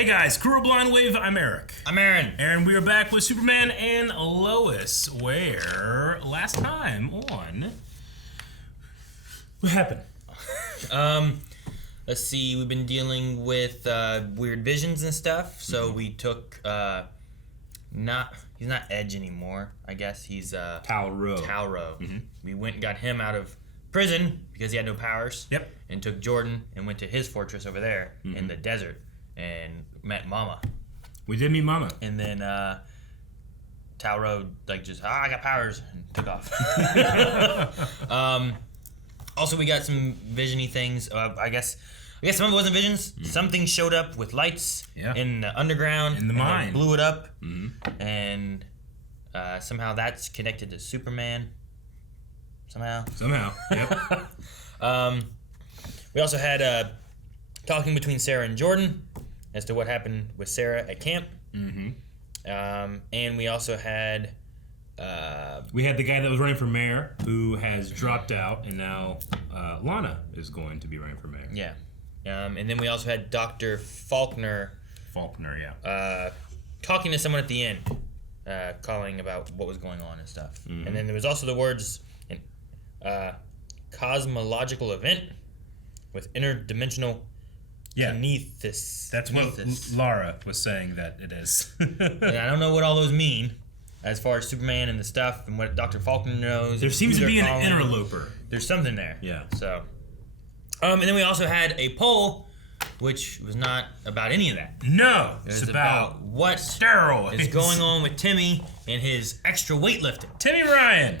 Hey guys, Crew Blind Wave, I'm Eric. I'm Aaron. And we are back with Superman and Lois, where last time on... What happened? Let's see, we've been dealing with weird visions and stuff, so we took, he's not Edge anymore, I guess, he's Tauro. Mm-hmm. We went and got him out of prison because he had no powers. Yep. And took Jordan and went to his fortress over there in the desert and met Mama. We did meet Mama. And then Tauro I got powers and took off. Also, we got some vision-y things. I guess some of it wasn't visions. Something showed up with lights in the underground. In the mine. Blew it up. And somehow that's connected to Superman. Somehow, yep. We also had talking between Sarah and Jordan as to what happened with Sarah at camp. And we also had... we had the guy that was running for mayor who has dropped out, and now Lana is going to be running for mayor. Yeah. And then we also had Dr. Faulkner. Talking to someone at the end, calling about what was going on and stuff. And then there was also the words... cosmological event with interdimensional kinesis. That's what Lara was saying that it is. And I don't know what all those mean as far as Superman and the stuff and what Dr. Faulkner knows. There seems to be an interloper. There's something there. Yeah. So, and then we also had a poll, which was not about any of that. No. It was about what steroids is going on with Timmy and his extra weightlifting. Timmy Ryan.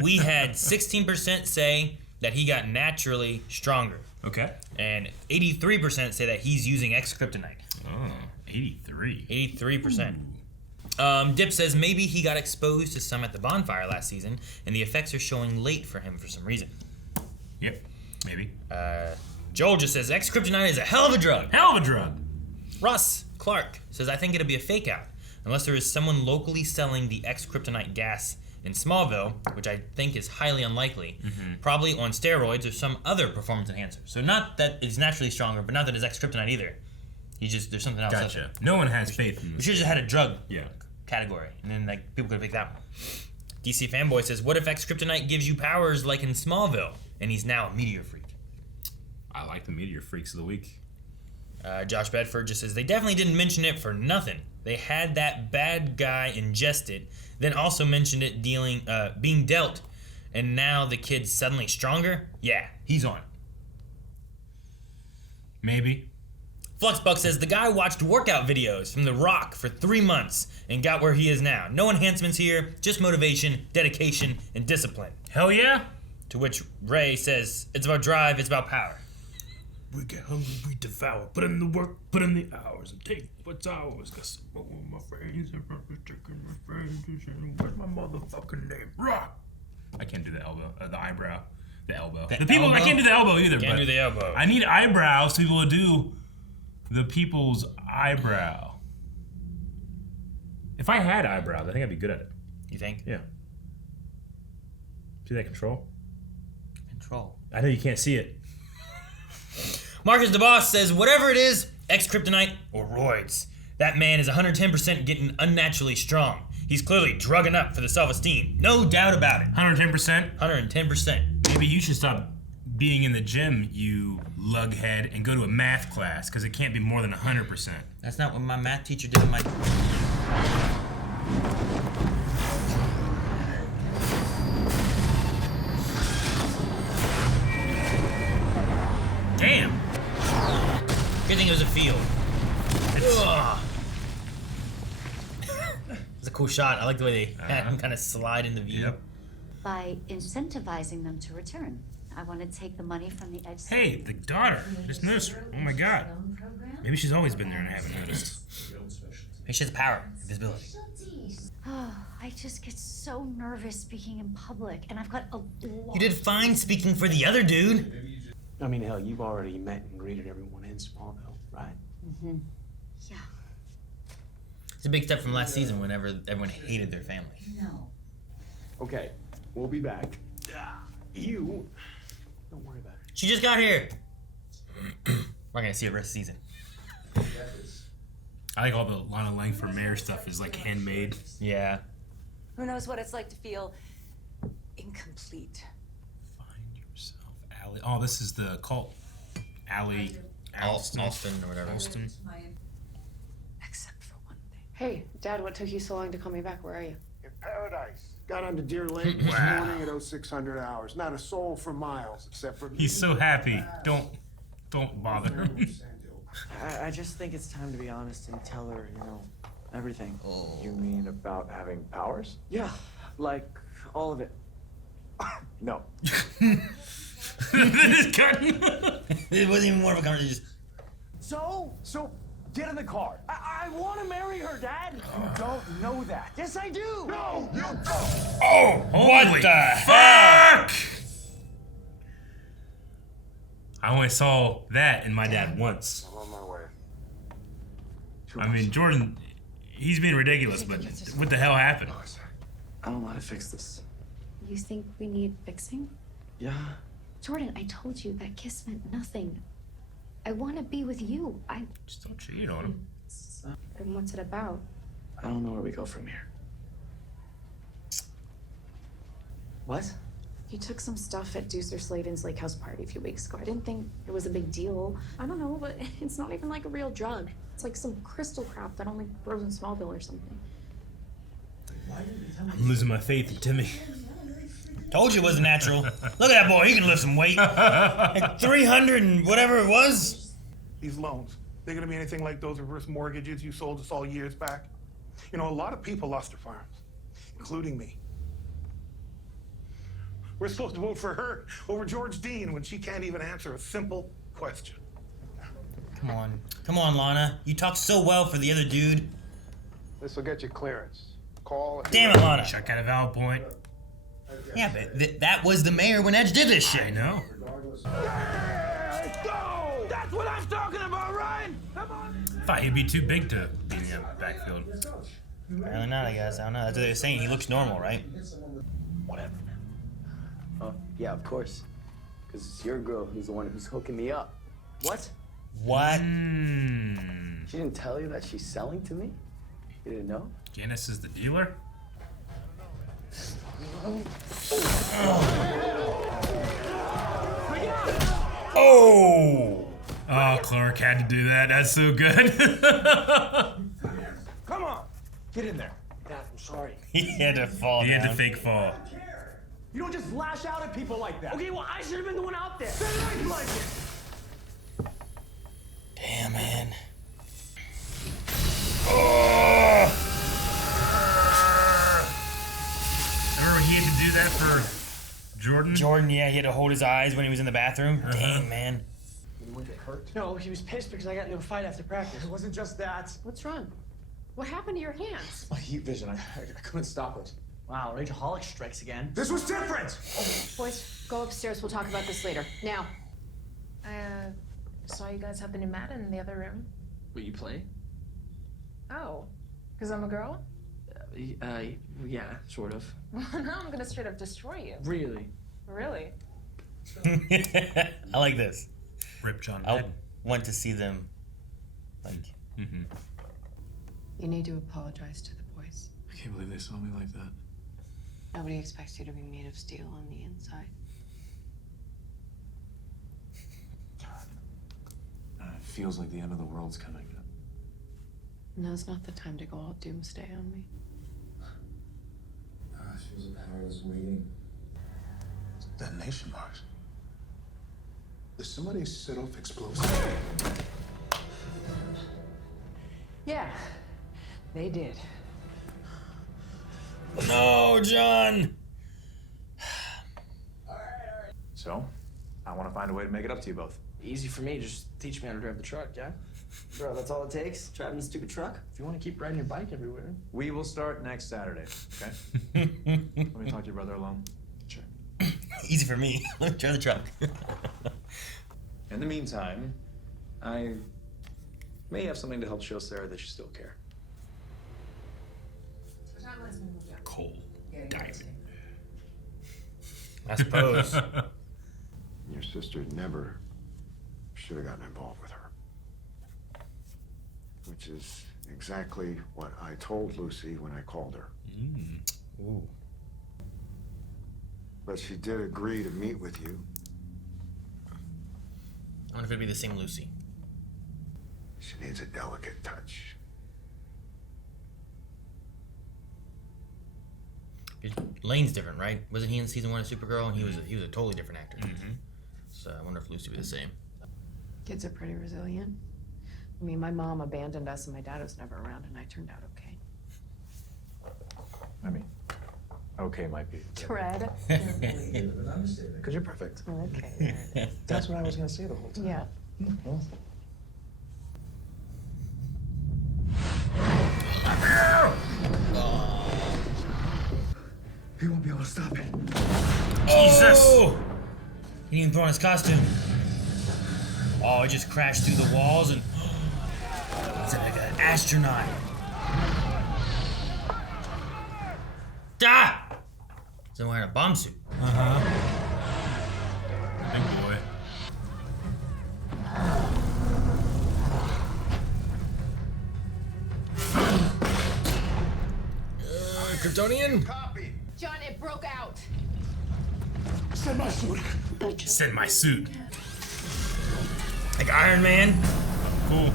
We had 16% say that he got naturally stronger. Okay. And 83% say that he's using X-Kryptonite. Oh, 83. 83%. Dip says maybe he got exposed to some at the bonfire last season, and the effects are showing late for him for some reason. Yep, maybe. Joel just says X-Kryptonite is a hell of a drug. Hell of a drug. Russ Clark says I think it'll be a fake out, unless there is someone locally selling the X-Kryptonite gas in Smallville, which I think is highly unlikely, probably on steroids or some other performance enhancer. So not that it's naturally stronger, but not that it's X-Kryptonite either. There's something else. Gotcha. No one has faith in this. We should have just had a drug Yeah. category, and then people could have picked that one. DC Fanboy says, what if X-Kryptonite gives you powers like in Smallville, and he's now a meteor freak? I like the meteor freaks of the week. Josh Bedford just says, they definitely didn't mention it for nothing. They had that bad guy ingested, then also mentioned it being dealt, and now the kid's suddenly stronger? Yeah, he's on. Maybe. Fluxbuck says, the guy watched workout videos from The Rock for 3 months and got where he is now. No enhancements here, just motivation, dedication, and discipline. Hell yeah. To which Ray says, it's about drive, it's about power. We get hungry, we devour. Put in the work, put in the hours, and take what's ours. Got some more with my friends, and my friends, and where's my motherfucking name? Rock. I can't do the elbow, the eyebrow, the elbow. The people, elbow? I can't do the elbow either. Can't do the elbow. I need eyebrows to be able to do the people's eyebrow. If I had eyebrows, I think I'd be good at it. You think? Yeah. See that control? Control. I know you can't see it. Marcus DeBoss says, whatever it is, X-Kryptonite or roids, that man is 110% getting unnaturally strong. He's clearly drugging up for the self-esteem. No doubt about it. 110%? 110%. Maybe you should stop being in the gym, you lughead, and go to a math class, because it can't be more than 100%. That's not what my math teacher did in my... Damn! Good thing it was a field. It's a cool shot. I like the way they had him kind of slide in the view. Yep. By incentivizing them to return. I want to take the money from the Edge. Hey, the daughter. I just noticed her. Oh my god. Maybe she's always been there and I haven't noticed. Maybe she has power, invisibility. Oh, I just get so nervous speaking in public, and I've got a lot. You did fine speaking for the other dude. I mean, hell, you've already met and greeted everyone in Smallville, right? Mm-hmm. Yeah. It's a big step from last season whenever everyone hated their family. No. Okay, we'll be back. You, don't worry about it. She just got here. We're gonna see her rest of the season. I like all the Lana Lang for mayor stuff is like handmade. Yeah. Who knows what it's like to feel incomplete? Find yourself, Allie. Oh, this is the cult. Allie. Alston or whatever. Alston. Except for one thing. Hey, Dad, what took you so long to call me back? Where are you? In paradise. Got onto Deer Lake this morning at 0600 hours. Not a soul for miles except for me. He's so happy. Don't bother. I just think it's time to be honest and tell her, everything. You mean about having powers? Yeah, like all of it. No. It wasn't even more of a conversation. So get in the car. I want to marry her, Dad. You don't know that. Yes, I do. No, you don't. Oh, what the fuck! I only saw that in my dad once. I'm on my way. I mean, Jordan, he's being ridiculous, but what the hell happened? I don't know how to fix this. You think we need fixing? Yeah. Jordan, I told you that kiss meant nothing. I want to be with you. Just don't cheat on him. And what's it about? I don't know where we go from here. What? He took some stuff at Deucer Sladen's lake house party a few weeks ago. I didn't think it was a big deal. I don't know, but it's not even like a real drug. It's like some crystal crap that only grows in Smallville or something. I'm losing my faith in Timmy. Told you it wasn't natural. Look at that boy. He can lift some weight. Like 300 and whatever it was. These loans, they're gonna be anything like those reverse mortgages you sold us all years back? You know, a lot of people lost their farms, including me. We're supposed to vote for her over George Dean when she can't even answer a simple question. Come on, Lana. You talk so well for the other dude. This will get you clearance. Call. Damn it, Lana. Chuck out a valid point. Yeah, but that was the mayor when Edge did this shit. I know. Let's go! That's what I'm talking about, Ryan! Come on! Thought he'd be too big to be in the backfield. Apparently not, I guess. I don't know. That's what they're saying. He looks normal, right? Whatever. Oh, yeah, of course. Because it's your girl who's the one who's hooking me up. What? What? She didn't tell you that she's selling to me? You didn't know? Janice is the dealer? Oh! Oh, Clark had to do that. That's so good. Come on! Get in there. Dad, I'm sorry. He had to fall He down. had to fake fall. You don't just lash out at people like that. Okay, well, I should have been the one out there. Then like it. Damn, man. Remember when he had to do that for Jordan? Jordan, yeah, he had to hold his eyes when he was in the bathroom. Dang, man. Did you get hurt? No, he was pissed because I got into a fight after practice. It wasn't just that. What's wrong? What happened to your hands? My heat vision, I couldn't stop it. Wow, Rageaholic strikes again. This was different! Boys, go upstairs. We'll talk about this later. Now. I saw you guys have the new mat in the other room. Will you play? Oh, because I'm a girl? Yeah, sort of. Well, now I'm gonna straight up destroy you. Really? Really? I like this. Rip John I Madden. want to see them, like... You need to apologize to the boys. I can't believe they saw me like that. Nobody expects you to be made of steel on the inside. It feels like the end of the world's coming. Now's not the time to go all doomsday on me. She was a powerless waiting. Detonation bars. Did somebody set off explosives? Yeah, they did. No, John! So, I want to find a way to make it up to you both. Easy for me, just teach me how to drive the truck, yeah? Bro, that's all it takes? Driving a stupid truck? If you want to keep riding your bike everywhere. We will start next Saturday, okay? Let me talk to your brother alone. Sure. Easy for me. Let me drive the truck. In the meantime, I may have something to help show Sarah that you still care. Coal. Diamond. I suppose. Your sister never should have gotten involved with her. Which is Exactly what I told Lucy when I called her. Ooh. But she did agree to meet with you. I wonder if it'd be the same Lucy. She needs a delicate touch. Lane's different, right? Wasn't he in season 1 of Supergirl? And he was a totally different actor. So I wonder if Lucy would be the same. Kids are pretty resilient. I mean, my mom abandoned us and my dad was never around and I turned out okay. I mean, okay might be. Tread. Because you're perfect. Okay. That's what I was going to say the whole time. Yeah. He won't be able to stop it. Jesus! Oh! He didn't even put on his costume. Oh, it just crashed through the walls and... It's like an astronaut. Ah! He's wearing a bomb suit. Big boy. Kryptonian? John, it broke out. Send my suit. Send my suit. Like Iron Man? Cool.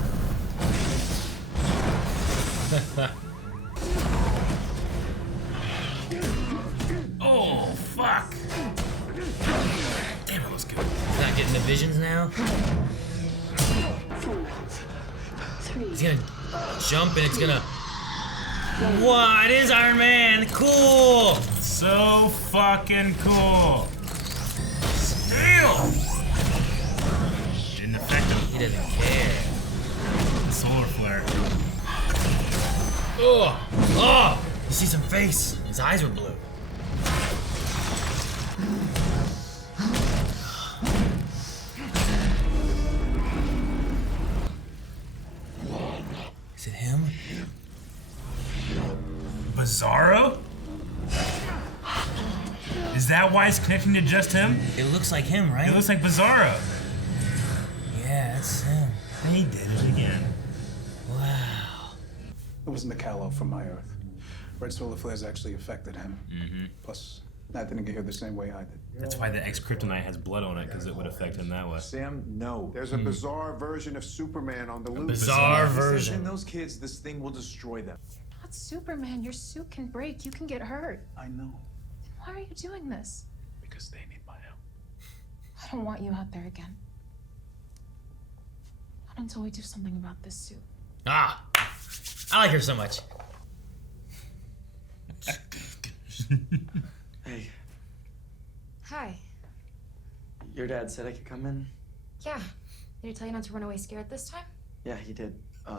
Oh, fuck. Damn, that was good. He's not getting the visions now? He's gonna jump and it's gonna... What is Iron Man? Cool! So fucking cool. Still. Didn't affect him. He doesn't care. Solar flare. Oh! Oh! You see some face. His eyes were blue. Is it him? Bizarro? Is that why it's connecting to just him? It looks like him, right? It looks like Bizarro. Yeah, that's him. He did it again. Wow. It was McCallow from my Earth. Red solar flares actually affected him. Plus, I didn't get here the same way I did. That's why the X-Kryptonite has blood on it, because it would affect him that way. Sam, no. There's a bizarre version of Superman on the loose. Bizarre If they version. send those kids, this thing will destroy them. Not Superman. Your suit can break. You can get hurt. I know, Why are you doing this? because they need my help. I don't want you out there again. Not until we do something about this suit. Ah! I like her so much. Hey, Hi. your dad said I could come in? Yeah. Did he tell you not to run away scared this time? Yeah, he did. It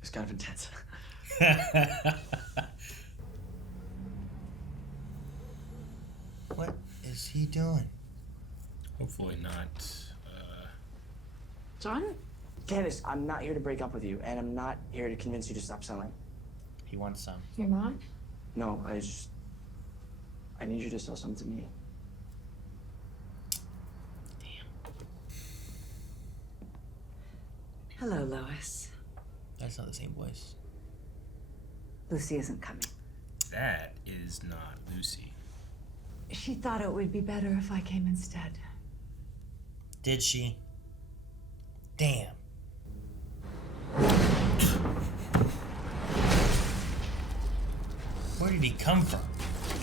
was kind of intense. What is he doing? Hopefully not. John? Candace, I'm not here to break up with you, and I'm not here to convince you to stop selling. He wants some. Your mom? No, I need you to sell some to me. Hello, Lois. That's not the same voice. Lucy isn't coming. That is not Lucy. She thought it would be better if I came instead. Did she? Damn. Where did he come from?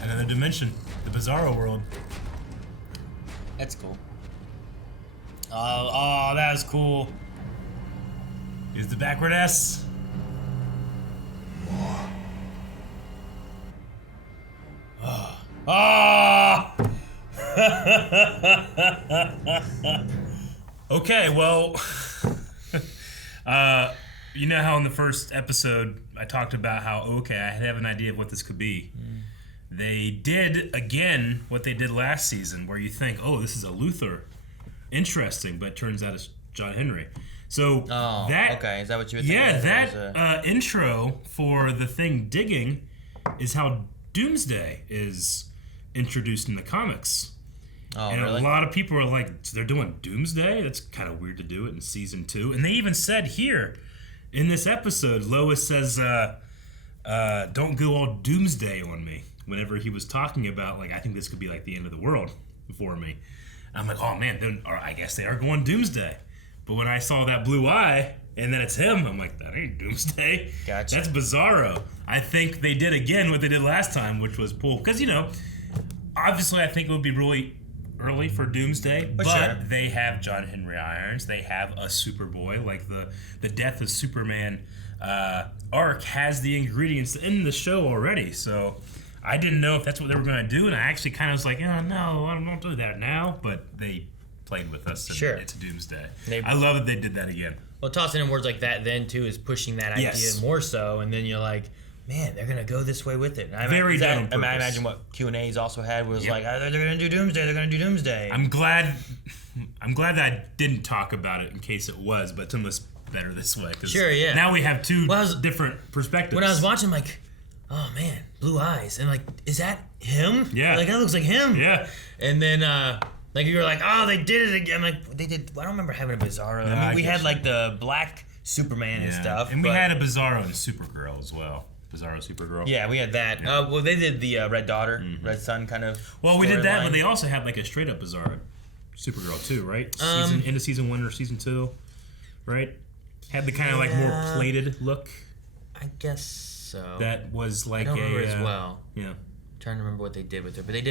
Another dimension. The Bizarro world. That's cool. Oh, that was cool. Is the backward S. Ah! Okay, well, you know how in the first episode I talked about how, okay, I have an idea of what this could be. They did, again, what they did last season, where you think, oh, this is a Luthor. Interesting, but it turns out it's John Henry. So okay, is that what you were thinking? Yeah, that intro for the thing digging is how Doomsday is introduced in the comics. Oh, and really? a lot of people are like, they're doing Doomsday? That's kind of weird to do it in season 2. And they even said here In this episode, Lois says, don't go all Doomsday on me. Whenever he was talking about, like, I think this could be, like, the end of the world for me. I'm like, oh, man, then, or I guess they are going Doomsday. But when I saw that blue eye, and then it's him, I'm like, that ain't Doomsday. Gotcha. That's Bizarro. I think they did again what they did last time, which was pull. Because, you know, obviously I think it would be really early for Doomsday, but sure. They have John Henry Irons. They have a Superboy. Like, the Death of Superman arc has the ingredients in the show already. So I didn't know if that's what they were going to do, and I actually kind of was like, oh, no, I don't do that now. But they played with us, and Sure. It's Doomsday. I love that they did that again. Well, tossing in words like that then, too, is pushing that idea more so, and then you're like, man, they're going to go this way with it. And Very done on purpose. I imagine what Q&A's also had was like, oh, they're going to do Doomsday, they're going to do Doomsday. I'm glad that I didn't talk about it in case it was, but it's almost better this way. Sure, yeah. Now we have two different perspectives. When I was watching, I'm like, oh, man, blue eyes. And like, is that him? Yeah. Like, that looks like him. Yeah. And then, like, you were like, oh, they did it again. Like, they did, I don't remember having a Bizarro. No, I mean, we guess had, like, the black Superman and stuff. And we had a Bizarro and Supergirl as well. Bizarro Supergirl. Yeah, we had that. Yeah. Well, they did the Red Daughter, Red Sun kind of. Well, we did that, storyline. but they also had like a straight up Bizarro Supergirl too, right? End of season 1 or season 2, right? Had the kind of like more plated look. I guess so. That was like I don't remember as well. Yeah. I'm trying to remember what they did with her, but they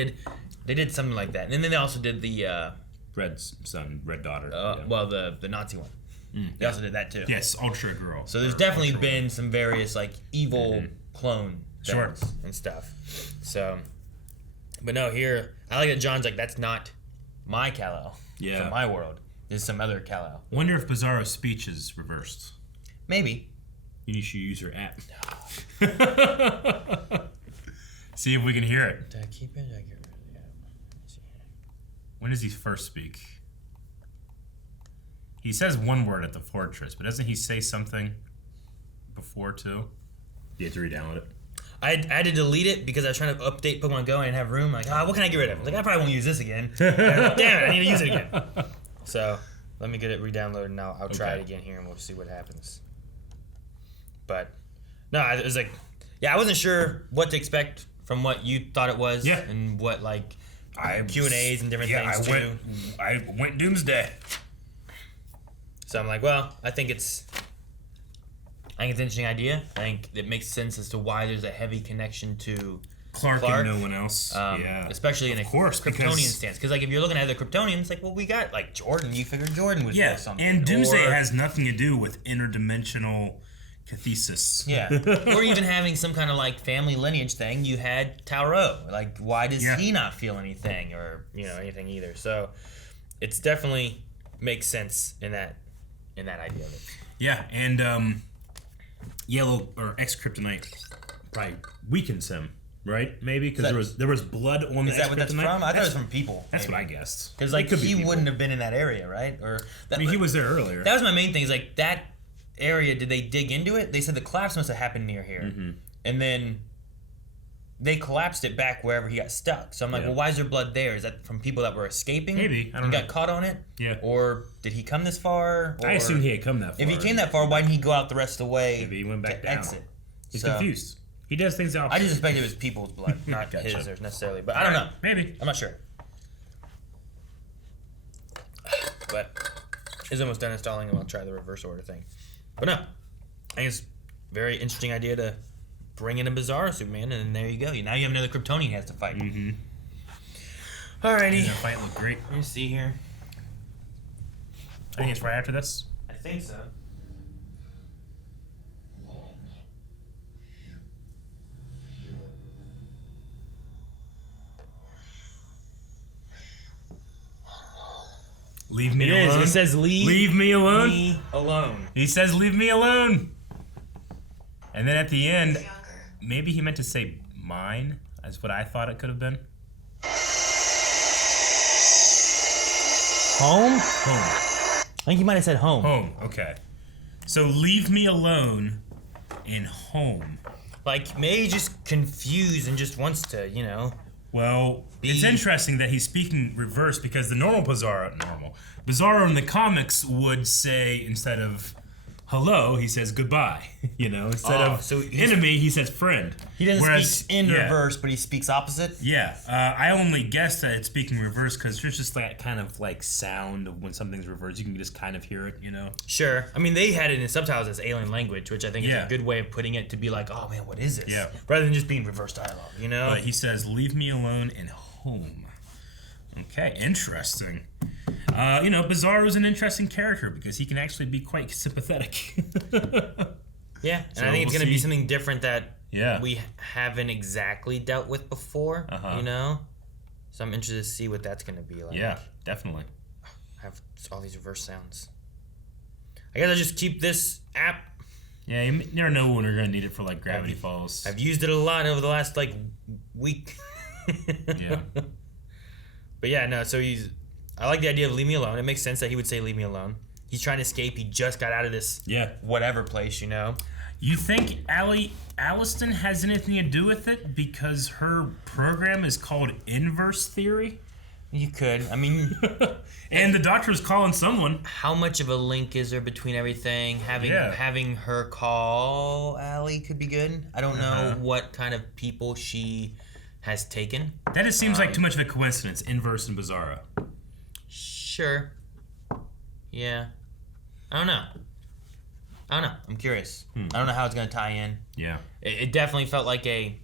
did something like that, and then they also did the Red Sun, Red Daughter. Well, the Nazi one. They also did that too. Yes, Ultra Girl. So there's definitely been some various like evil clone Sure. things and stuff. So, but no, here I like that John's like, that's not my Kal-El. Yeah. From my world. There's some other Kal-El. Wonder if Bizarro's speech is reversed. Maybe. You should use your app. See if we can hear it. Did I keep it? Did I get rid of it? Yeah. When does he first speak? He says one word at the fortress, but doesn't he say something before too? You have to re-download it. I had to delete it because I was trying to update Pokemon Go and I didn't have room. Like, what can I get rid of? Like, I probably won't use this again. Damn it, I need to use it again. So let me get it re-downloaded and I'll try it again here and we'll see what happens. But no, it was like, I wasn't sure what to expect from what you thought it was, and what like Q&As and different things too. I went Doomsday. So I'm like, well, I think it's an interesting idea. I think it makes sense as to why there's a heavy connection to Clark and no one else. Especially in a Kryptonian stance. Because like if you're looking at the Kryptonians, like, well, we got like Jordan. You figured Jordan would feel something. And Doomsday has nothing to do with interdimensional cathesis. Yeah. Or even having some kind of like family lineage thing. You had Taureau. Like, why does he not feel anything or anything either? So it's definitely makes sense in that idea of it. Yeah, and Yellow or X-Kryptonite probably weakens him, right? Maybe because there was blood on the X-Kryptonite. Is that what that's from? I thought it was from people. That's what I guessed. Because like he wouldn't have been in that area, right? Or he was there earlier. That was my main thing. Is like that area. Did they dig into it? They said the collapse must have happened near here, and then they collapsed it back wherever he got stuck. So I'm like, well, why is there blood there? Is that from people that were escaping? Maybe. I don't know. Got caught on it? Yeah. Or did he come this far? I assumed he had come that far. If he came that far, why didn't he go out the rest of the way? Maybe he went back down. Exit. He's confused. He does things out. I just expected it was people's blood, not his necessarily. But I don't know. Maybe. I'm not sure. But it's almost done installing, and I'll try the reverse order thing. But no, I think it's a very interesting idea to bring in a Bizarro Superman, and there you go. Now you have another Kryptonian he has to fight. Mm-hmm. Alrighty. That fight looked great. Let me see here. I think it's right after this. I think so. Leave me alone. It says leave me alone. Me alone. He says leave me alone. And then at the end, maybe he meant to say mine. That's what I thought it could have been. Home? Home. I think he might have said home. Home, okay. So leave me alone in home. Like, maybe he's just confused and just wants to, Well, it's interesting that he's speaking reverse because the normal Bizarro in the comics would say, instead of hello, he says goodbye. Instead of so enemy, he says friend. He doesn't speak in reverse, but he speaks opposite. Yeah, I only guessed that it's speaking reverse because there's just that kind of like sound of when something's reversed. You can just kind of hear it, Sure. I mean, they had it in subtitles as alien language, which I think is a good way of putting it to be like, oh man, what is this? Yeah. Rather than just being reverse dialogue, But he says, leave me alone and home. Okay, interesting. Bizarro's an interesting character because he can actually be quite sympathetic. Yeah, and I think it's going to be something different that we haven't exactly dealt with before, So I'm interested to see what that's going to be like. Yeah, definitely. I have all these reverse sounds. I guess I'll just keep this app. Yeah, you never know when we're going to need it for, like, Gravity Falls. I've used it a lot over the last, like, week. Yeah. But yeah, no, so I like the idea of leave me alone. It makes sense that he would say leave me alone. He's trying to escape. He just got out of this whatever place, You think Alliston has anything to do with it because her program is called Inverse Theory? You could. I mean... and the doctor was calling someone. How much of a link is there between everything? Having her call Allie could be good. I don't know what kind of people she has taken. That just seems like too much of a coincidence, Inverse and Bizarro. Sure. Yeah. I don't know. I'm curious. I don't know how it's going to tie in. Yeah. It definitely felt like it's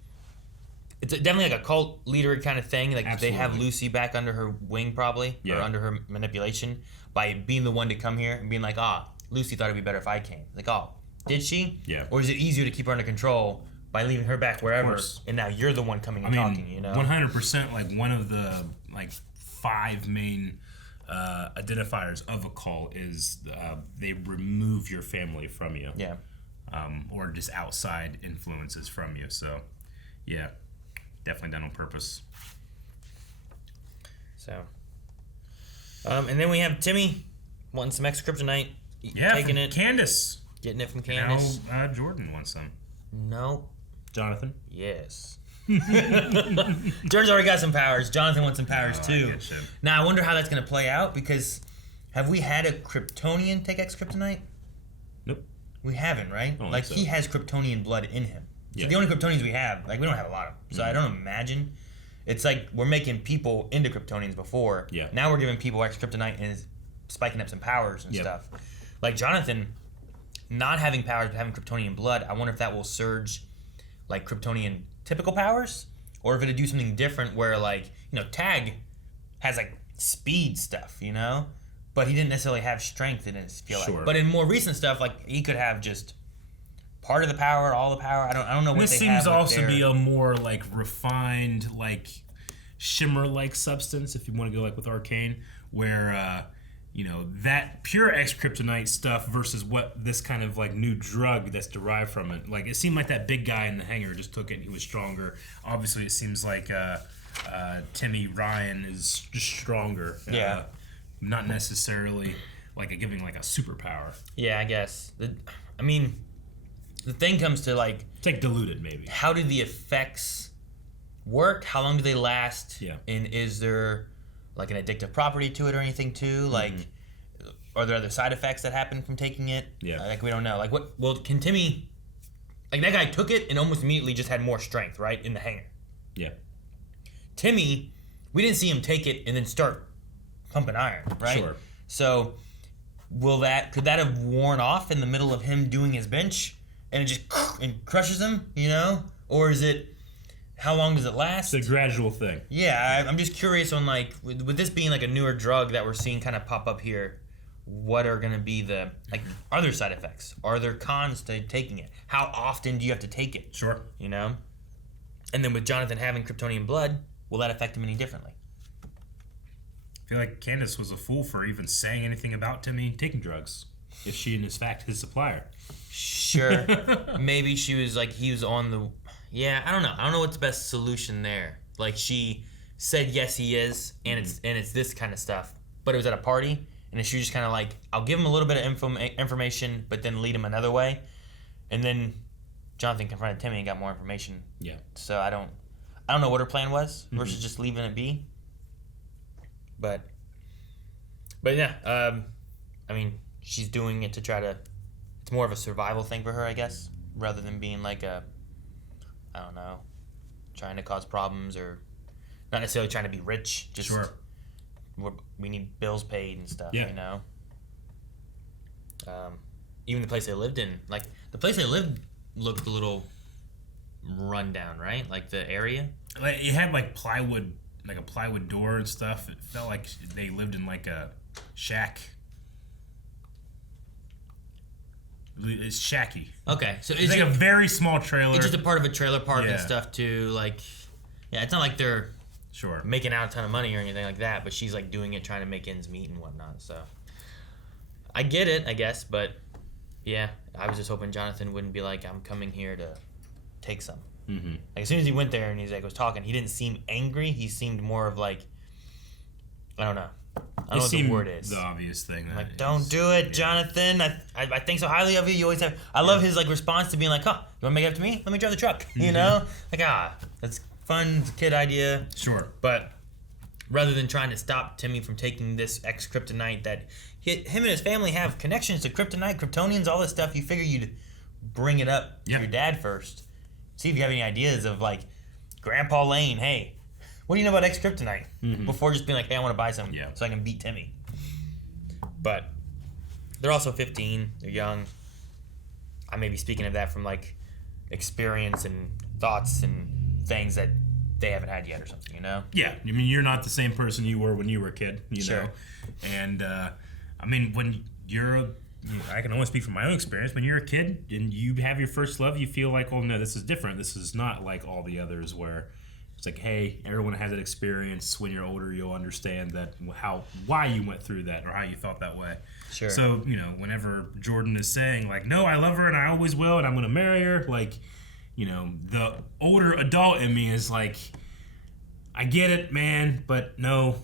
definitely like a cult leader kind of thing. Like Absolutely. they have Lucy back under her wing probably, or under her manipulation by being the one to come here and being like, Lucy thought it'd be better if I came. Like, did she? Yeah. Or is it easier to keep her under control by leaving her back wherever, and now you're the one coming and talking, 100%, like, one of the, like, 5 main identifiers of a cult is they remove your family from you. Yeah. Or just outside influences from you. So, yeah, definitely done on purpose. So, and then we have Timmy wanting some X-Kryptonite. Yeah, taking it. Candace. Getting it from Candace. Now, Jordan wants some. No. Jonathan? Yes. Jordan's already got some powers. Jonathan wants some powers too. Now I wonder how that's going to play out because have we had a Kryptonian take X-Kryptonite? Nope. We haven't, right? Like he has Kryptonian blood in him. So the only Kryptonians we have, like we don't have a lot of them. So I don't imagine. It's like we're making people into Kryptonians before. Yeah. Now we're giving people X-Kryptonite and it's spiking up some powers and stuff. Like Jonathan, not having powers but having Kryptonian blood, I wonder if that will surge like Kryptonian typical powers, or if it'd do something different where like, Tag has like speed stuff, but he didn't necessarily have strength in his like. But in more recent stuff, like he could have just part of the power, all the power. I don't know what this they have. This seems also be a more like refined, like shimmer-like substance, if you want to go like with Arcane, where that pure X-Kryptonite stuff versus what this kind of like new drug that's derived from it. Like it seemed like that big guy in the hangar just took it and he was stronger. Obviously it seems like Timmy Ryan is just stronger. Yeah. Not necessarily like giving like a superpower. Yeah, I guess. The thing comes to like... It's like diluted maybe. How do the effects work? How long do they last? Yeah. And is there like an addictive property to it or anything too? Like, are there other side effects that happen from taking it? Yeah. Like, we don't know. Like, can Timmy... Like, that guy took it and almost immediately just had more strength, right? In the hangar. Yeah. Timmy, we didn't see him take it and then start pumping iron, right? Sure. So, could that have worn off in the middle of him doing his bench and it just crushes him, Or is it... How long does it last? It's a gradual thing. Yeah, I'm just curious on like with this being like a newer drug that we're seeing kind of pop up here, what are going to be the are there side effects? Are there cons to taking it? How often do you have to take it? Sure. And then with Jonathan having Kryptonian blood, will that affect him any differently? I feel like Candace was a fool for even saying anything about Timmy taking drugs, if she is in fact his supplier. Sure. Maybe she was like he was on the... Yeah, I don't know. I don't know what's the best solution there. Like she said, yes, he is, and it's this kind of stuff. But it was at a party, and then she was just kind of like, I'll give him a little bit of information, but then lead him another way. And then Jonathan confronted Timmy and got more information. Yeah. So I don't know what her plan was versus just leaving it be. But yeah, she's doing it to try to it's more of a survival thing for her, I guess, rather than being like I don't know, trying to cause problems or not necessarily trying to be rich. Just we need bills paid and stuff, you know. Even the place they lived in, like the place they lived looked a little run down, right? Like the area. Like it had like plywood, like a plywood door and stuff. It felt like they lived in like a shack. It's shacky. Okay, so it's like a very small trailer. It's just a part of a trailer park and stuff too. Like, yeah, it's not like they're making out a ton of money or anything like that. But she's like doing it, trying to make ends meet and whatnot. So I get it, I guess. But yeah, I was just hoping Jonathan wouldn't be like, I'm coming here to take some. Mm-hmm. Like as soon as he went there and he's like was talking, he didn't seem angry. He seemed more of like, I don't know. I don't know what the word is. The obvious thing. I'm like, don't do it, Jonathan. I think so highly of you. You always have. I love his like response to being like, huh, you want to make it up to me? Let me drive the truck. You know, like that's fun. It's a kid idea. Sure. But rather than trying to stop Timmy from taking this X-Kryptonite that him and his family have connections to Kryptonite, Kryptonians, all this stuff, you figure you'd bring it up to your dad first. See if you have any ideas of like, Grandpa Lane, hey, what do you know about X-Kryptonite? Before just being like, hey, I want to buy some so I can beat Timmy. But they're also 15. They're young. I may be speaking of that from like experience and thoughts and things that they haven't had yet or something, you know? Yeah. I mean, you're not the same person you were when you were a kid, you know? And, I mean, when I can only speak from my own experience. When you're a kid and you have your first love, you feel like, oh, no, this is different. This is not like all the others where it's like, hey, everyone has that experience. When you're older, you'll understand that why you went through that or how you felt that way. Sure. So, you know, whenever Jordan is saying, like, no, I love her and I always will and I'm going to marry her, like, you know, the older adult in me is like, I get it, man, but no.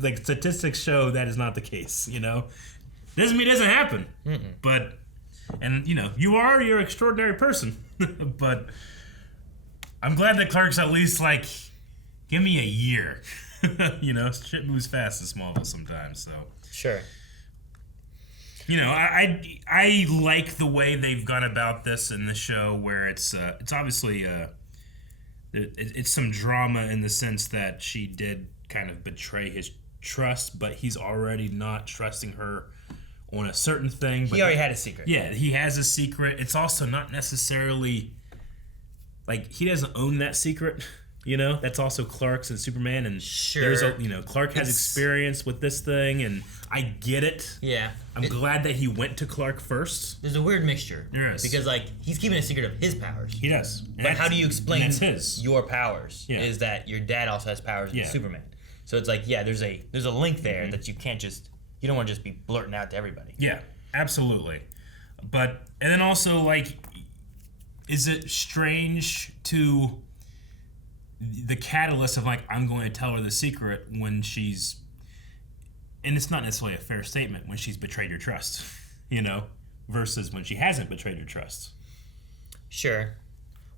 Like, statistics show that is not the case, you know? Doesn't mean it doesn't happen. But, and, you know, you're an extraordinary person. But I'm glad that Clark's at least like, give me a year. You know, shit moves fast in Smallville sometimes, so. Sure. You know, I like the way they've gone about this in the show where it's obviously, it's some drama in the sense that she did kind of betray his trust, but he's already not trusting her on a certain thing. But he already had a secret. Yeah, he has a secret. It's also not necessarily like he doesn't own that secret. You know, that's also Clark's and Superman, and there's Clark has experience with this thing, and I get it. Yeah, I'm glad that he went to Clark first. There's a weird mixture. There is, because like he's keeping a secret of his powers. He does. But how do you explain his your powers? Yeah. Is that your dad also has powers as Superman? So it's like there's a link there that you can't just. You don't want to just be blurting out to everybody. Yeah, absolutely. But, and then also, like, is it strange to the catalyst of, like, I'm going to tell her the secret when she's, and it's not necessarily a fair statement, when she's betrayed your trust, you know, versus when she hasn't betrayed your trust. Sure.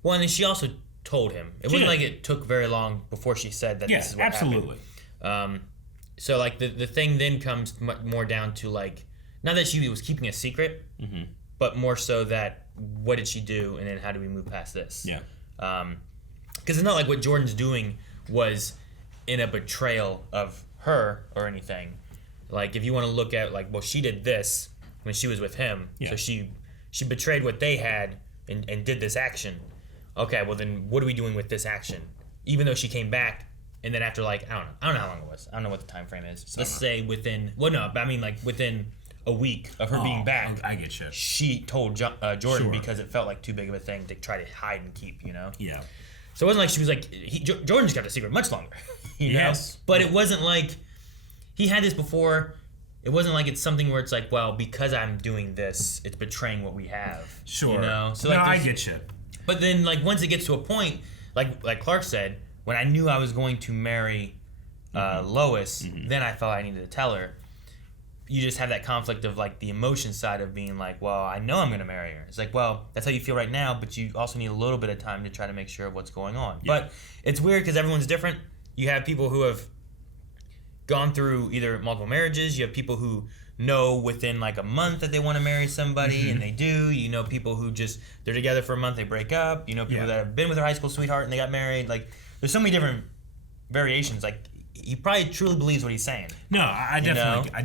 Well, and then she also told him. It wasn't like it took very long before she said that this is what absolutely. Happened. So, like, the thing then comes more down to, like, not that she was keeping a secret, but more so that what did she do, and then how do we move past this? Yeah. Because it's not like what Jordan's doing was in a betrayal of her or anything. Like, if you want to look at, like, well, she did this when she was with him, so she betrayed what they had and did this action. Okay, well, then what are we doing with this action? Even though she came back, and then after, like, I don't know how long it was. I don't know what the time frame is. Let's say within, within a week of her being back. I get you. She told Jordan because it felt like too big of a thing to try to hide and keep, you know? Yeah. So it wasn't like she was like, Jordan's got the secret much longer, you know? But it wasn't like, he had this before. It wasn't like it's something where it's like, well, because I'm doing this, it's betraying what we have. Sure. You know? So no, like I get you. But then, like, once it gets to a point, like Clark said, when I knew I was going to marry Lois, then I felt I needed to tell her. You just have that conflict of, like, the emotion side of being like, well, I know I'm going to marry her. It's like, well, that's how you feel right now, but you also need a little bit of time to try to make sure of what's going on. Yeah. But it's weird because everyone's different. You have people who have gone through either multiple marriages. You have people who know within like a month that they want to marry somebody, and they do. You know people who just, they're together for a month, they break up. You know people that have been with their high school sweetheart and they got married. Like, there's so many different variations. Like, he probably truly believes what he's saying. No, I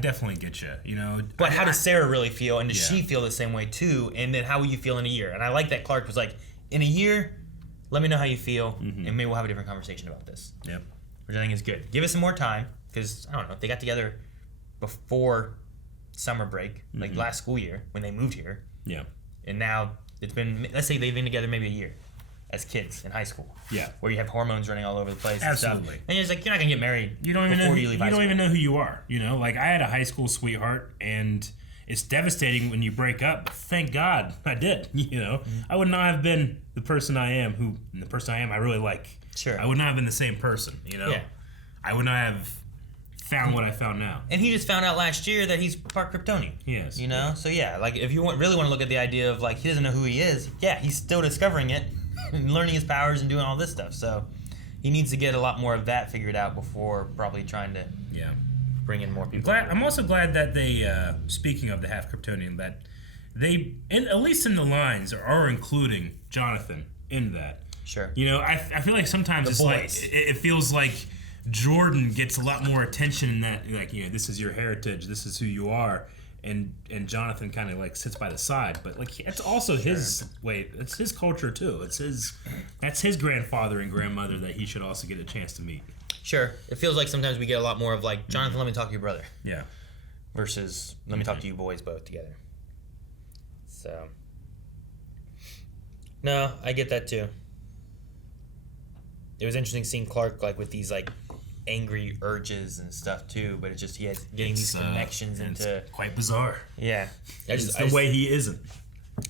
definitely get you. You know, but how does Sarah really feel, and does she feel the same way too? And then how will you feel in a year? And I like that Clark was like, in a year, let me know how you feel, and maybe we'll have a different conversation about this. Yep. Which I think is good. Give us some more time, because I don't know, they got together before summer break, like last school year when they moved here. Yeah. And now it's been, let's say they've been together maybe a year as kids in high school. Yeah. Where you have hormones running all over the place. Absolutely. And stuff. And you're just like, you're not gonna get married. You don't even know. You don't even know who you are. You know, like I had a high school sweetheart, and it's devastating when you break up. But thank God I did. You know, I would not have been the person I am. I really like. Sure. I would not have been the same person. You know. Yeah. I would not have found what I found now. And he just found out last year that he's part Kryptonian. Yes. You know? So yeah, like if you really want to look at the idea of like he doesn't know who he is, yeah, he's still discovering it and learning his powers and doing all this stuff. So he needs to get a lot more of that figured out before probably trying to bring in more people. I'm also glad that they, speaking of the half Kryptonian, that they, at least in the lines, are including Jonathan in that. Sure. You know, I feel like sometimes it's like, it feels like Jordan gets a lot more attention in that, like, you know, this is your heritage, this is who you are, and Jonathan kind of like sits by the side, but like it's also his way, it's his culture too. That's his grandfather and grandmother that he should also get a chance to meet. Sure. It feels like sometimes we get a lot more of like, Jonathan, let me talk to your brother. Yeah. Versus, let me talk to you boys both together. So, no, I get that too. It was interesting seeing Clark like with these like angry urges and stuff too, but it's just he has getting these connections into it's quite bizarre. Yeah, It's the way he isn't.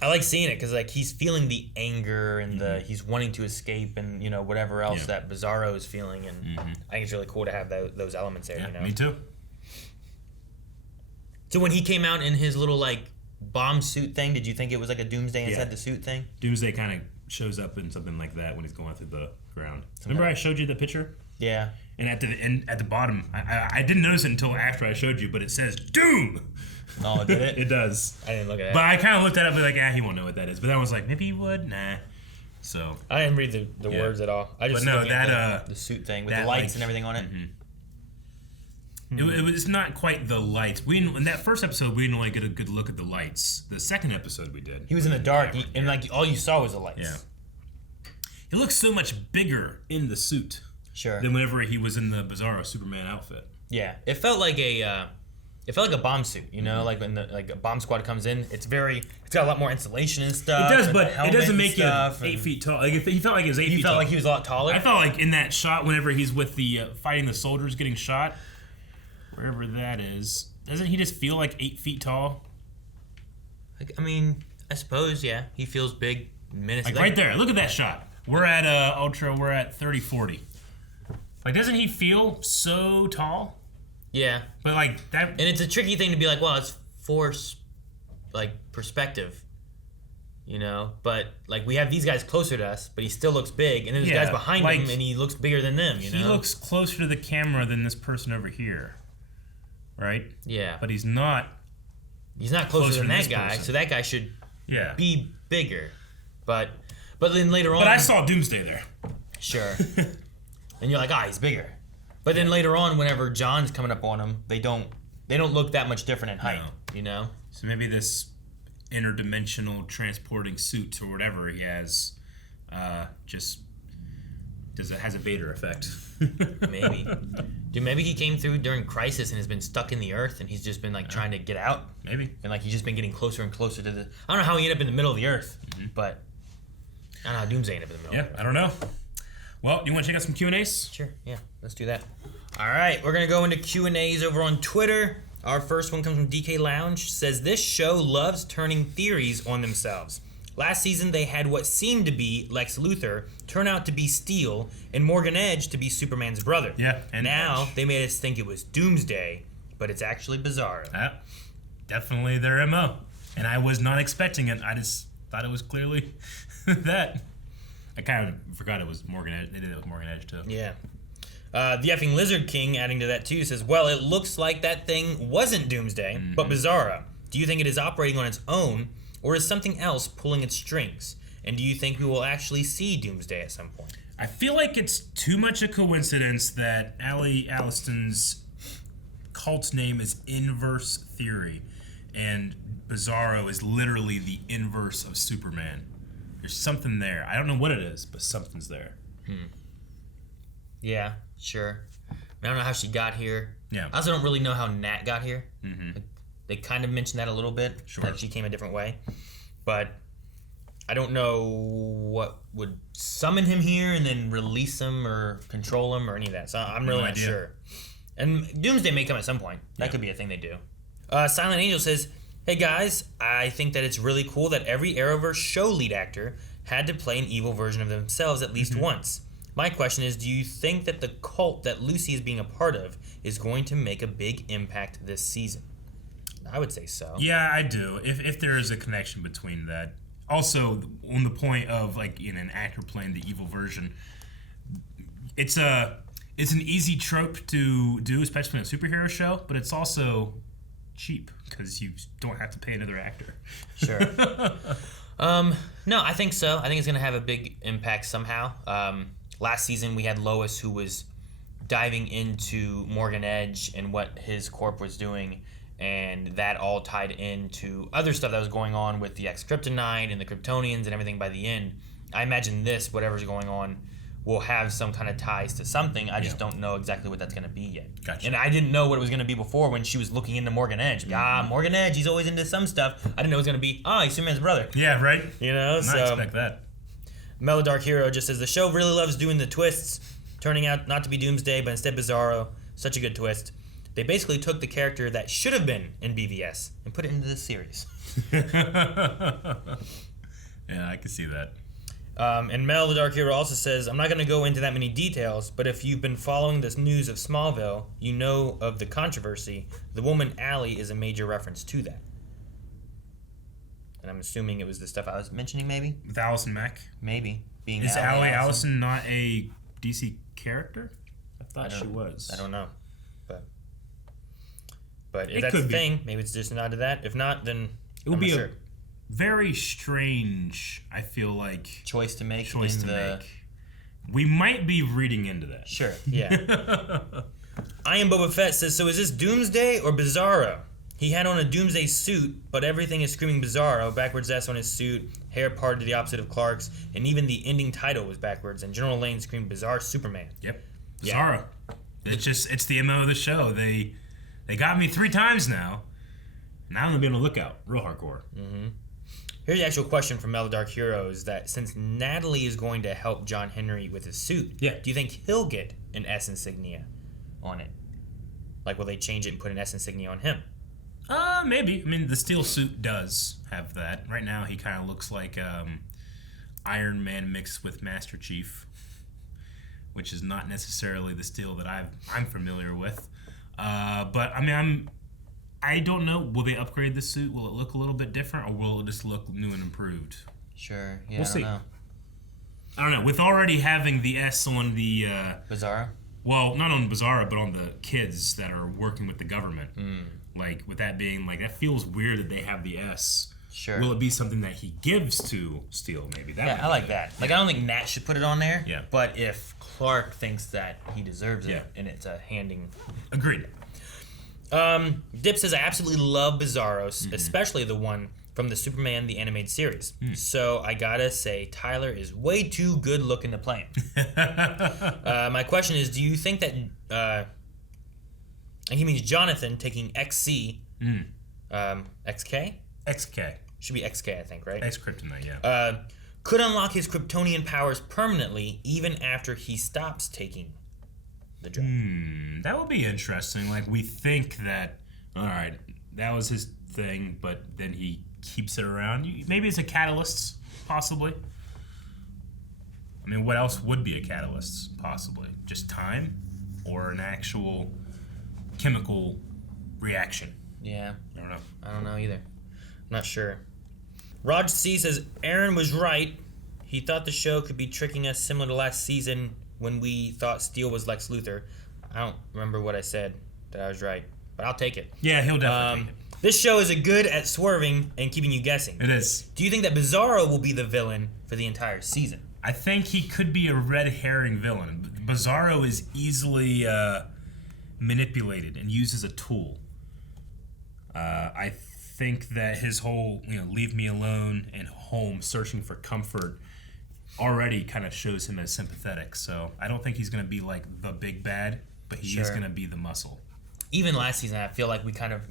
I like seeing it because like he's feeling the anger and the he's wanting to escape and you know whatever else that Bizarro is feeling, and I think it's really cool to have those elements there. Yeah, you know? me too. So when he came out in his little like bomb suit thing, did you think it was like a Doomsday inside the suit thing? Doomsday kind of shows up in something like that when he's going through the ground. Remember I showed you the picture? Yeah. And at the bottom, I didn't notice it until after I showed you, but it says Doom. Oh, did it? It does. I didn't look at it. But I kind of looked at it and be like, he won't know what that is. But then I was like, maybe he would. Nah. So I didn't read the words at all. I just but no, the suit thing with the lights and everything on it. It was not quite the lights. In that first episode, we didn't really get a good look at the lights. The second episode we did. He was in the dark, and like all you saw was the lights. Yeah. He looks so much bigger in the suit. Sure. Than whenever he was in the Bizarro Superman outfit. Yeah, it felt like a bomb suit. You know, like when a bomb squad comes in, it's got a lot more insulation and stuff. It does, but it doesn't make you 8 and feet tall. Like he felt like he was 8 feet tall. You felt like he was a lot taller. I felt like in that shot, whenever he's with the fighting the soldiers getting shot, wherever that is, doesn't he just feel like 8 feet tall? I mean, I suppose he feels big, menacing. Like right there, look at that shot. We're at Ultra. We're at 30-40. Like, doesn't he feel so tall? Yeah. But like that, and it's a tricky thing to be like, well, it's force, like perspective, you know. But like we have these guys closer to us, but he still looks big, and then there's guys behind him, and he looks bigger than them. You know, he looks closer to the camera than this person over here, right? Yeah. But he's not. He's not closer than that guy, so that guy should be bigger. But then later on. But I saw Doomsday there. Sure. And you're like, he's bigger. But then later on, whenever John's coming up on him, they don't look that much different in height, you know? So maybe this interdimensional transporting suit or whatever he has has a Vader effect. Maybe. Dude, maybe he came through during Crisis and has been stuck in the Earth and he's just been like trying to get out. Maybe. And like he's just been getting closer and closer to the... I don't know how he ended up in the middle of the Earth, but I don't know how Doomsday ended up in the middle. Yeah, I don't know. Well, you want to check out some Q&As? Sure, yeah, let's do that. All right, we're going to go into Q&As over on Twitter. Our first one comes from DK Lounge. Says, this show loves turning theories on themselves. Last season, they had what seemed to be Lex Luthor turn out to be Steel and Morgan Edge to be Superman's brother. Yeah, and now they made us think it was Doomsday, but it's actually Bizarro. Definitely their MO. And I was not expecting it. I just thought it was clearly that. I kind of forgot it was Morgan Edge. They did it with Morgan Edge, too. Yeah. The effing Lizard King, adding to that too, says, well, it looks like that thing wasn't Doomsday, but Bizarro. Do you think it is operating on its own, or is something else pulling its strings? And do you think we will actually see Doomsday at some point? I feel like it's too much a coincidence that Allie Alliston's cult's name is Inverse Theory, and Bizarro is literally the inverse of Superman. There's something there. I don't know what it is, but something's there. Yeah, sure. I don't know how she got here. Yeah. I also don't really know how Nat got here. Mm-hmm. They kind of mentioned that a little bit. Sure. Like she came a different way. But I don't know what would summon him here and then release him or control him or any of that. So I'm really not sure. And Doomsday may come at some point. That could be a thing they do. Silent Angel says, hey guys, I think that it's really cool that every Arrowverse show lead actor had to play an evil version of themselves at least once. My question is, do you think that the cult that Lucy is being a part of is going to make a big impact this season? I would say so. Yeah, I do. If there is a connection between that. Also, on the point of like in an actor playing the evil version, it's an easy trope to do, especially in a superhero show, but it's also cheap because you don't have to pay another actor. Sure. No, I think so. I think it's going to have a big impact somehow. Last season we had Lois, who was diving into Morgan Edge and what his corp was doing, and that all tied into other stuff that was going on with the X-Kryptonite and the Kryptonians and everything by the end. I imagine this, whatever's going on, will have some kind of ties to something. I just don't know exactly what that's going to be yet. Gotcha. And I didn't know what it was going to be before when she was looking into Morgan Edge. Morgan Edge, he's always into some stuff. I didn't know it was going to be, he's Superman's brother. Yeah, right? You know, I expect that. Melodark Hero just says, the show really loves doing the twists, turning out not to be Doomsday, but instead Bizarro. Such a good twist. They basically took the character that should have been in BVS and put it into this series. Yeah, I can see that. And Mel the Dark Hero also says, I'm not going to go into that many details, but if you've been following this news of Smallville, you know of the controversy. The woman Allie is a major reference to that. And I'm assuming it was the stuff I was mentioning, maybe? With Allison Mack? Maybe. Is Allie Allison not a DC character? I thought she was. I don't know. But if It that's could the be. thing, maybe it's just a nod to that. If not, then It would I'm be not a sure. very strange, I feel like, choice to make. We might be reading into that. Sure, yeah. I Am Boba Fett says, so is this Doomsday or Bizarro? He had on a Doomsday suit, but everything is screaming Bizarro. Backwards S on his suit, hair parted to the opposite of Clark's, and even the ending title was backwards, and General Lane screamed Bizarre Superman. Yep. Bizarro. It's the MO of the show. They got me 3 times now. Now I'm going to be on the lookout. Real hardcore. Mm-hmm. Here's the actual question from Mel Dark Hero is that since Natalie is going to help John Henry with his suit, do you think he'll get an S insignia on it? Like, will they change it and put an S insignia on him? Maybe. I mean, the steel suit does have that. Right now, he kind of looks like Iron Man mixed with Master Chief, which is not necessarily the steel that I'm familiar with. But I mean, I don't know. Will they upgrade the suit? Will it look a little bit different, or will it just look new and improved? Sure. Yeah, We'll I don't see. know. I don't know. With already having the S on the Bizarro. Well, not on Bizarro, but on the kids that are working with the government. Like, with that being, like, that feels weird that they have the S. Sure. Will it be something that he gives to Steel, maybe? That I like that. Like, I don't think Nat should put it on there. Yeah. But if Clark thinks that he deserves it, and it's a handing. Agreed. Dip says, I absolutely love Bizarros, especially the one from the Superman the Animated Series. So I gotta say, Tyler is way too good looking to play him. My question is, do you think that, and he means Jonathan taking XC, XK? XK. Should be XK, I think, right? X-Kryptonite, yeah. Could unlock his Kryptonian powers permanently even after he stops taking the drug. That would be interesting. Like, we think that, all right, that was his thing, but then he keeps it around. Maybe it's a catalyst, possibly. I mean, what else would be a catalyst, possibly? Just time? Or an actual chemical reaction? Yeah. I don't know. I don't know either. I'm not sure. Raj C says, Aaron was right. He thought the show could be tricking us similar to last season when we thought Steele was Lex Luthor. I don't remember what I said that I was right, but I'll take it. Yeah, he'll definitely take it. This show is good at swerving and keeping you guessing. It is. Do you think that Bizarro will be the villain for the entire season? I think he could be a red herring villain. Bizarro is easily manipulated and used as a tool. I think that his whole, leave me alone and home searching for comfort already kind of shows him as sympathetic. So I don't think he's going to be like the big bad, but he is going to be the muscle. Even last season, I feel like we kind of,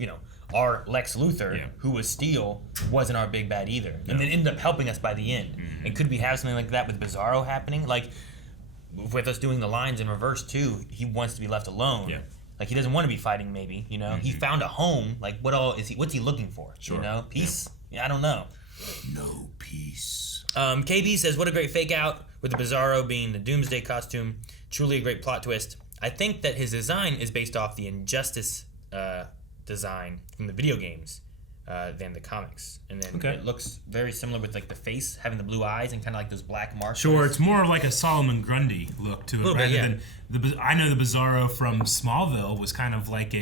our Lex Luthor, who was Steel, wasn't our big bad either. And then ended up helping us by the end. Mm-hmm. And could we have something like that with Bizarro happening? Like, with us doing the lines in reverse, too, he wants to be left alone. Yeah. Like, he doesn't want to be fighting, maybe, He found a home. Like, what's he looking for? Sure. Peace? Yeah, I don't know. No peace. KB says, what a great fake out with the Bizarro being the Doomsday costume. Truly a great plot twist. I think that his design is based off the Injustice design from the video games than the comics. And then it looks very similar with like the face having the blue eyes and kind of like those black marks. Sure, it's more like a Solomon Grundy look to it rather than I know the Bizarro from Smallville was kind of like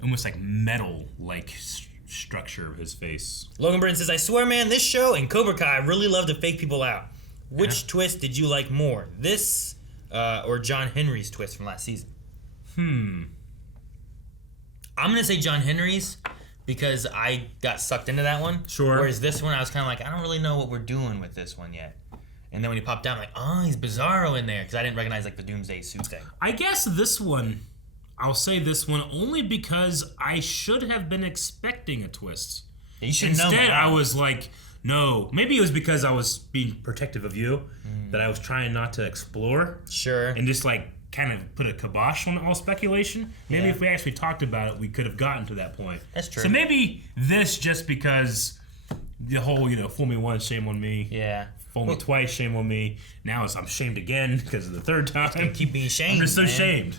almost like metal like structure of his face. Logan Britton says, I swear, man, this show and Cobra Kai really love to fake people out. Which twist did you like more? This or John Henry's twist from last season? I'm going to say John Henry's because I got sucked into that one. Sure. Whereas this one, I was kind of like, I don't really know what we're doing with this one yet. And then when he popped down, I'm like, oh, he's Bizarro in there because I didn't recognize like the Doomsday suit thing. I guess this one, I'll say this one only because I should have been expecting a twist. You should know. Instead, I was like, no. Maybe it was because I was being protective of you that I was trying not to explore. Sure. And just like kind of put a kibosh on all speculation. Maybe if we actually talked about it, we could have gotten to that point. That's true. So maybe this just because the whole, fool me once, shame on me. Yeah. Fool me twice, shame on me. Now I'm shamed again because of the third time. Keep being shamed. I'm just so shamed.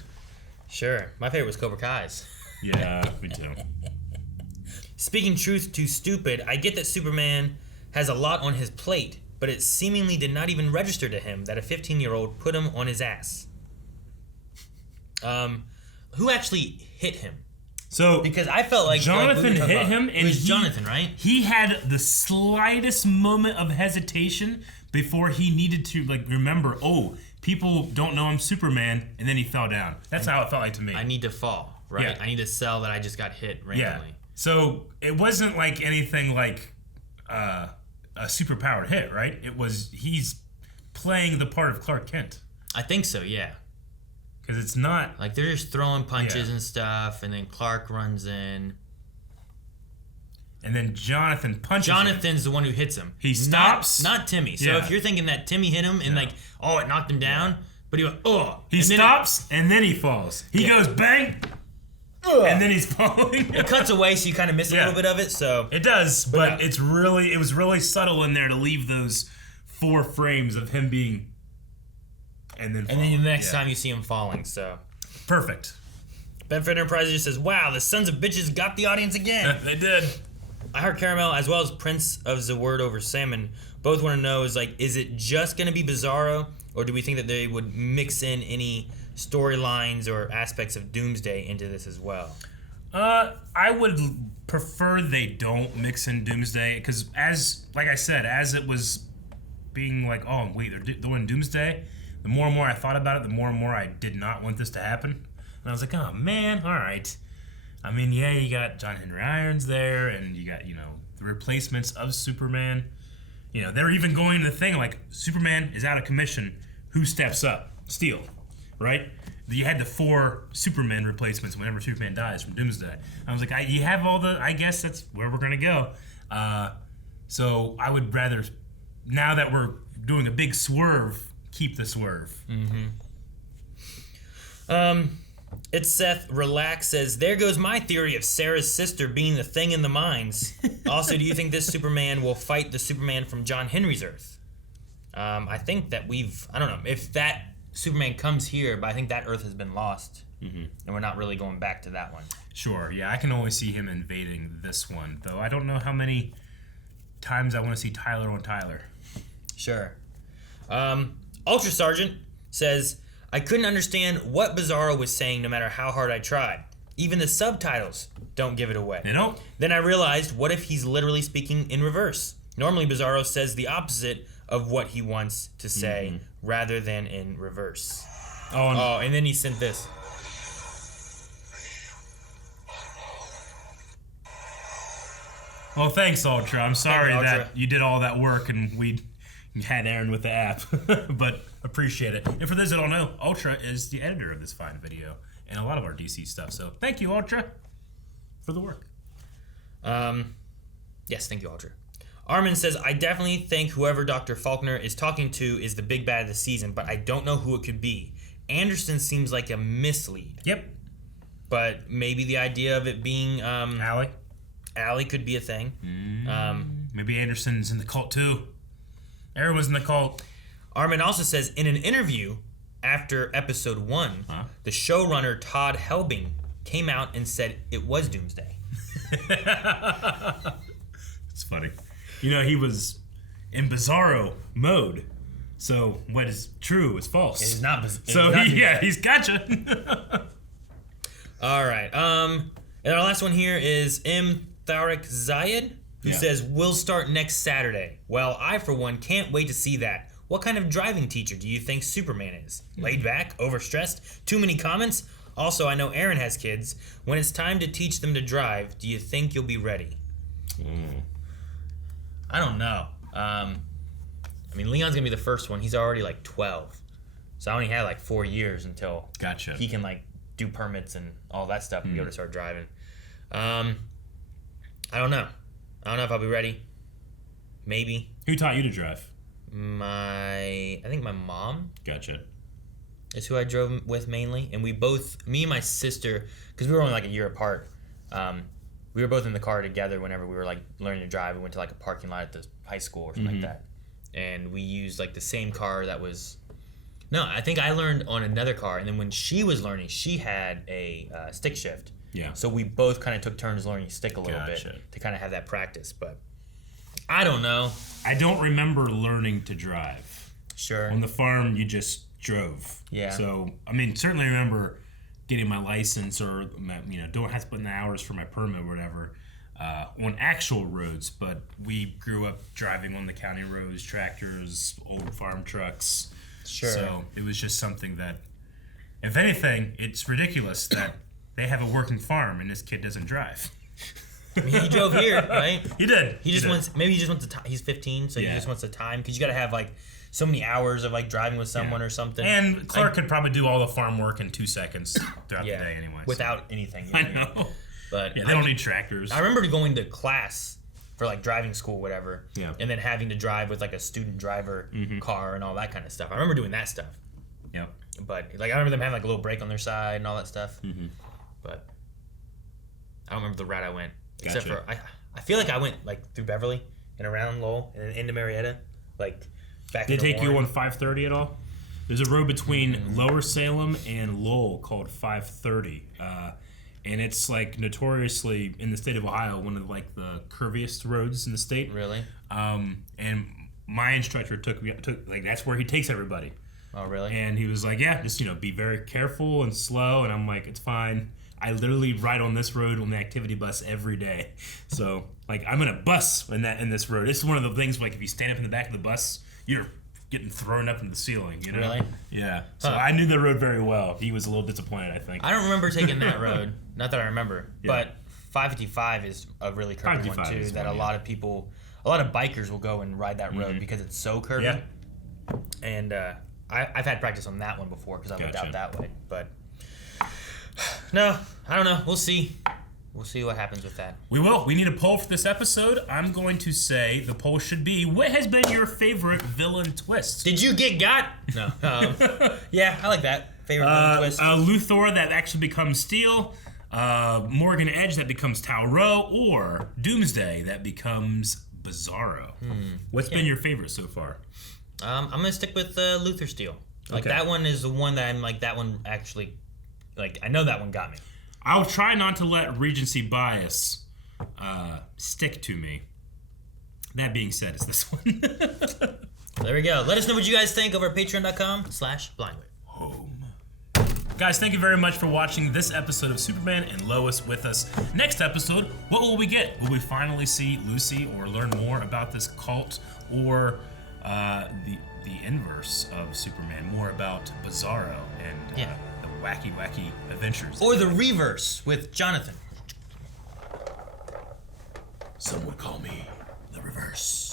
Sure. My favorite was Cobra Kai's. Yeah, me too. Speaking truth to stupid, I get that Superman has a lot on his plate, but it seemingly did not even register to him that a 15-year-old put him on his ass. Who actually hit him? So because I felt like Jonathan hit him, and it was Jonathan, right? He had the slightest moment of hesitation before he needed to remember. Oh, people don't know I'm Superman, and then he fell down. That's how it felt like to me. I need to fall, right? Yeah. I need to sell that I just got hit randomly. Yeah. So it wasn't like anything like a superpowered hit, right? It was he's playing the part of Clark Kent. I think so, yeah. Because it's not... Like, they're just throwing punches and stuff, and then Clark runs in. And then Jonathan punches Jonathan's the one who hits him. He stops. Not Timmy. So if you're thinking that Timmy hit him and it knocked him down, but he went, oh. He stops, and then he falls. He goes, bang, and then he's falling. It cuts away, so you kind of miss a little bit of it, so. It does, but it was really subtle in there to leave those 4 frames of him being... And then the next time you see him falling, so. Perfect. Benford Enterprises just says, wow, the sons of bitches got the audience again. They did. I heard Caramel, as well as Prince of the Word over Salmon, both want to know is it just going to be Bizarro, or do we think that they would mix in any storylines or aspects of Doomsday into this as well? I would prefer they don't mix in Doomsday, because like I said, as it was being like, oh, wait, they're doing Doomsday, the more and more I thought about it, the more and more I did not want this to happen. And I was like, oh, man, all right. I mean, yeah, you got John Henry Irons there, and you got, the replacements of Superman. They're even going to the thing like, Superman is out of commission. Who steps up? Steel, right? You had the 4 Superman replacements whenever Superman dies from Doomsday. I was like, you have all I guess that's where we're going to go. So I would rather, now that we're doing a big swerve, keep the swerve. It's Seth Relax says, there goes my theory of Sarah's sister being the thing in the mines. Also, do you think this Superman will fight the Superman from John Henry's Earth? I think that I don't know, if that Superman comes here, but I think that Earth has been lost, and we're not really going back to that one. Sure, yeah, I can only see him invading this one, though I don't know how many times I want to see Tyler on Tyler. Sure. Ultra Sergeant says, I couldn't understand what Bizarro was saying no matter how hard I tried. Even the subtitles don't give it away. They don't? Then I realized, what if he's literally speaking in reverse? Normally Bizarro says the opposite of what he wants to say rather than in reverse. Oh, and then he sent this. Well, thanks, Ultra. I'm sorry Ultra. that you did all that work and we had Aaron with the app, but appreciate it. And for those that don't know, Ultra is the editor of this fine video and a lot of our DC stuff. So thank you, Ultra, for the work. Yes, thank you, Ultra. Armin says, I definitely think whoever Dr. Faulkner is talking to is the big bad of the season, but I don't know who it could be. Anderson seems like a mislead. Yep. But maybe the idea of it being Allie could be a thing. Maybe Anderson's in the cult too. Aaron was in the cult. Armin also says, in an interview after episode 1, the showrunner Todd Helbing came out and said it was Doomsday. It's funny. You know, he was in Bizarro mode. So what is true is false. It's not. He's gotcha. All right. And our last one here is M. Tharik Zayed, who says, we'll start next Saturday. Well, I, for one, can't wait to see that. What kind of driving teacher do you think Superman is? Laid back? Overstressed? Too many comments? Also, I know Aaron has kids. When it's time to teach them to drive, do you think you'll be ready? I don't know. I mean, Leon's going to be the first one. He's already like 12. So I only had like 4 years until he can like do permits and all that stuff and be able to start driving. I don't know. I don't know if I'll be ready. Maybe. Who taught you to drive? I think my mom. Gotcha. Is who I drove with mainly. And we both, me and my sister, because we were only like a year apart, we were both in the car together whenever we were like learning to drive. We went to like a parking lot at the high school or something like that. And we used like the same car that was... No, I think I learned on another car. And then when she was learning, she had a stick shift. Yeah. So we both kind of took turns learning stick a little bit to kind of have that practice. But I don't know. I don't remember learning to drive. Sure. On the farm, you just drove. Yeah. So, I mean, certainly remember getting my license or, don't have to put in the hours for my permit or whatever on actual roads. But we grew up driving on the county roads, tractors, old farm trucks. Sure. So it was just something that, if anything, it's ridiculous that they have a working farm and this kid doesn't drive. I mean, he drove here, right? He did. He just wants, maybe he just wants to, he's 15, so he just wants the time, because you got to have like so many hours of like driving with someone or something. And Clark could probably do all the farm work in 2 seconds throughout the day anyway. Without anything. I know. But they don't need tractors. I remember going to class for like driving school, whatever. Yeah. And then having to drive with like a student driver car and all that kind of stuff. I remember doing that stuff. Yeah. But like I remember them having like a little brake on their side and all that stuff. But I don't remember the route I went. Except for I feel like I went like through Beverly and around Lowell and then into Marietta. Like back Did in they the take you Warren. on 530 at all? There's a road between Lower Salem and Lowell called 530. And it's like notoriously in the state of Ohio one of like the curviest roads in the state. Really? And my instructor took like that's where he takes everybody. Oh, really? And he was like, yeah, just be very careful and slow. And I'm like, it's fine. I literally ride on this road on the activity bus every day. So like I'm in a bus in this road. This is one of the things like if you stand up in the back of the bus, you're getting thrown up in the ceiling, you know? Really? Yeah. So I knew the road very well. He was a little disappointed, I think. I don't remember taking that road. Not that I remember. But 555 is a really curvy one too. That a lot of bikers will go and ride that road because it's so curvy. Yeah. And I've had practice on that one before because I lived out that way. But no, I don't know. We'll see. We'll see what happens with that. We will. We need a poll for this episode. I'm going to say the poll should be, what has been your favorite villain twist? Did you get got? No. Yeah, I like that. Favorite villain twist. Luthor that actually becomes Steel, Morgan Edge that becomes Tauro, or Doomsday that becomes Bizarro. What's been your favorite so far? I'm going to stick with Luther Steel. Like that one is the one that I'm like, that one actually, like I know that one got me. I'll try not to let Regency bias stick to me. That being said, it's this one. There we go. Let us know what you guys think over at patreon.com/blindwave. Guys, thank you very much for watching this episode of Superman and Lois with us. Next episode, what will we get? Will we finally see Lucy or learn more about this cult, or the inverse of Superman, more about Bizarro and the wacky adventures? Or the reverse with Jonathan. Some would call me the reverse.